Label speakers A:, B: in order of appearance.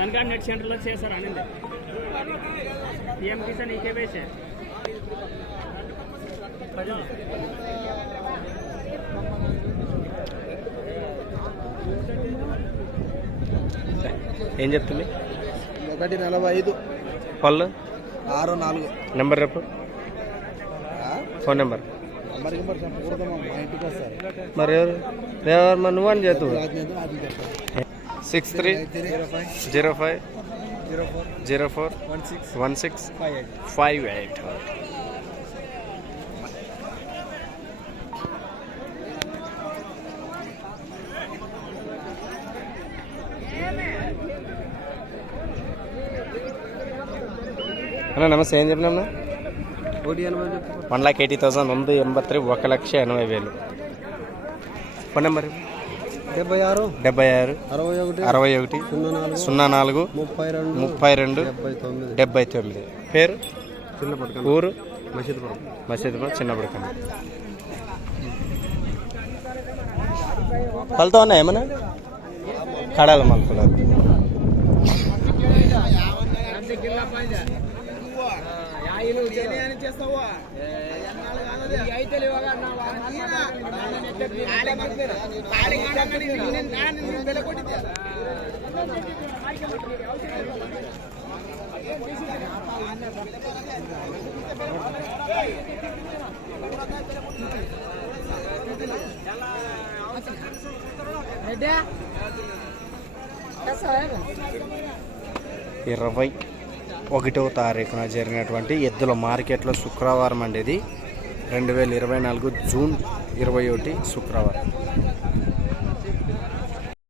A: కనకాడ net సెంటర్లో చేశారు అనింది. పిఎం కిసాన్ ఈకే వేసే
B: ఏం చెప్తుంది?
C: ఒకటి నలభై ఐదు.
B: పళ్ళు?
C: ఆరు నాలుగు.
B: నెంబర్ రేపు ఫోన్ నెంబర్.
C: మరి
B: ఎవరు? ఎవరు? మరి నువ్వు అని
C: చెప్తారు
B: six three
C: zero five
B: zero
C: four one six five eight
B: అన్న నమస్తే ఏం చెప్పినా వన్ లాక్ ఎయిటీ థౌసండ్ వంద త్రీ ఒక లక్ష ఎనభై వేలు. Phone number?
C: డెబ్బై ఆరు
B: డెబ్బై ఆరు
C: అరవై ఒకటి
B: అరవై ఒకటి
C: సున్నా నాలుగు ముప్పై రెండు
B: ముప్పై రెండు
C: డెబ్బై తొమ్మిది.
B: పేరు? ఊరు?
C: మసీదుపురం.
B: మసీదుపురం చిన్నపడకం పలుతా ఉన్నాయి ఏమన్నా? కడాలి మలుపులేదు ఇరవై ఒకటో తారీఖున జరిగినటువంటి ఎద్దుల మార్కెట్లో శుక్రవారం అండి ఇది. రెండు వేల ఇరవై నాలుగు జూన్ ఇరవై ఒకటి శుక్రవారం.